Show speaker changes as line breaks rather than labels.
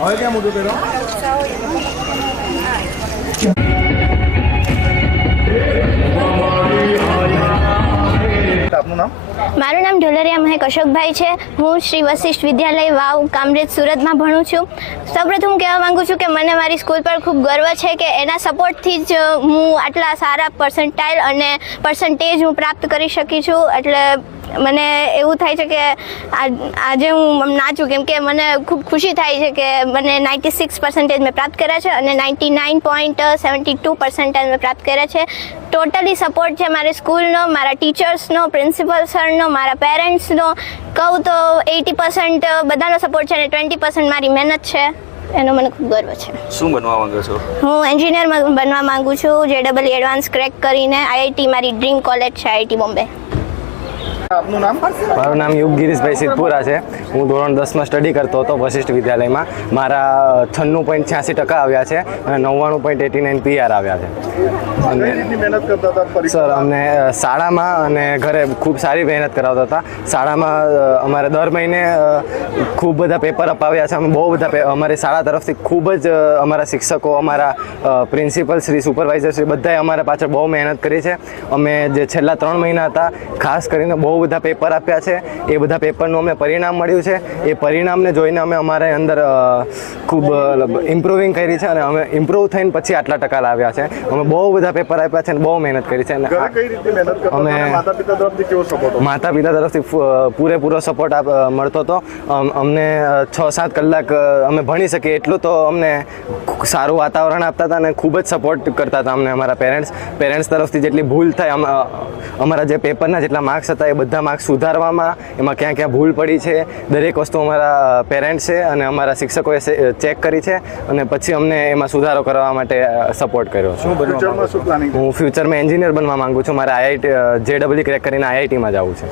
હવે ક્યાં મોટું કર્યો નામ?
મારું નામ ઢોલરિયા મહેક અશોકભાઈ છે. હું શ્રી વશિષ્ઠ વિદ્યાલય વાવ કામરેજ સુરતમાં ભણું છું. સૌપ્રથમ હું કહેવા માંગુ છું કે મને મારી સ્કૂલ પર ખૂબ ગર્વ છે કે એના સપોર્ટથી જ હું આટલા સારા પર્સન્ટાઇલ અને પર્સન્ટેજ હું પ્રાપ્ત કરી શકી છું. એટલે મને એવું થાય છે કે આજે હું નાચું કેમ કે મને ખૂબ ખુશી થાય છે કે મને નાઇન્ટી સિક્સ પર્સન્ટેજ મેં પ્રાપ્ત કર્યા છે અને ninety nine point seventy two percentage મેં પ્રાપ્ત કર્યા છે. ટોટલી સપોર્ટ છે મારી સ્કૂલનો મારા ટીચર્સનો પ્રિન્સિપલ સરનો મારા પેરેન્ટ્સનો કહું તો એટી પર્સન્ટ બધાનો સપોર્ટ છે અને ટ્વેન્ટી પર્સન્ટ મારી મહેનત છે. એનો મને ખૂબ ગર્વ છે.
શું બનવા માંગો છો?
હું એન્જિનિયર બનવા માંગુ છું જે ડબલ એડવાન્સ ક્રેક કરીને આઈઆઈટી મારી ડ્રીમ કોલેજ છે આઈઆઈટી બોમ્બે.
આપનું નામ?
મારું નામ યુગ ગિરીશભાઈ સિદ્ધપુરા છે. હું ધોરણ દસમાં સ્ટડી કરતો હતો વશિષ્ઠ વિદ્યાલયમાં. મારા છન્નું પોઈન્ટ છ્યાસી ટકા આવ્યા છે અને નવ્વાણું પોઈન્ટ એટી નાઇન પીઆર આવ્યા છે. સર અમને શાળામાં અને ઘરે ખૂબ સારી મહેનત કરાવતા હતા. શાળામાં અમારે દર મહિને ખૂબ બધા પેપર અપાવ્યા છે. અમે બહુ બધા અમારી શાળા તરફથી ખૂબ જ અમારા શિક્ષકો અમારા પ્રિન્સિપલ શ્રી સુપરવાઇઝર શ્રી બધાએ અમારા પાછળ બહુ મહેનત કરી છે. અમે જે છેલ્લા ત્રણ મહિના હતા ખાસ કરીને બહુ બધા પેપર આપ્યા છે. એ બધા પેપરનું અમને પરિણામ મળ્યું છે. એ પરિણામને જોઈને અમે અમારે અંદર ખૂબ ઇમ્પ્રુવિંગ કરી છે અને અમે ઇમ્પ્રુવ થઈને પછી આટલા ટકા લાવ્યા છે. અમે બહુ બધા પેપર આપ્યા છે અને બહુ મહેનત કરી છે અમે-
માતા પિતા તરફથી
પૂરેપૂરો સપોર્ટ આપ મળતો હતો. અમને છ સાત કલાક અમે ભણી શકીએ એટલું તો અમને સારું વાતાવરણ આપતા હતા અને ખૂબ જ સપોર્ટ કરતા હતા અમને અમારા પેરેન્ટ્સ પેરેન્ટ્સ તરફથી જેટલી ભૂલ થાય અમ- અમારા જે પેપરના જેટલા માર્ક્સ હતા એ બધા માર્ક્સ સુધારવામાં એમાં ક્યાં ક્યાં ભૂલ પડી છે દરેક વસ્તુ અમારા પેરેન્ટ્સ છે અને અમારા શિક્ષકોએ ચેક કરી છે અને પછી અમને એમાં સુધારો કરવા માટે સપોર્ટ કર્યો છે.
ફ્યુચરમાં
હું ફ્યુચરમાં એન્જિનિયર બનવા માંગુ છું. મારે આઈઆઈટી જે ડબલ્યુ ક્રેક કરીને આઈઆઈટીમાં જવું છે.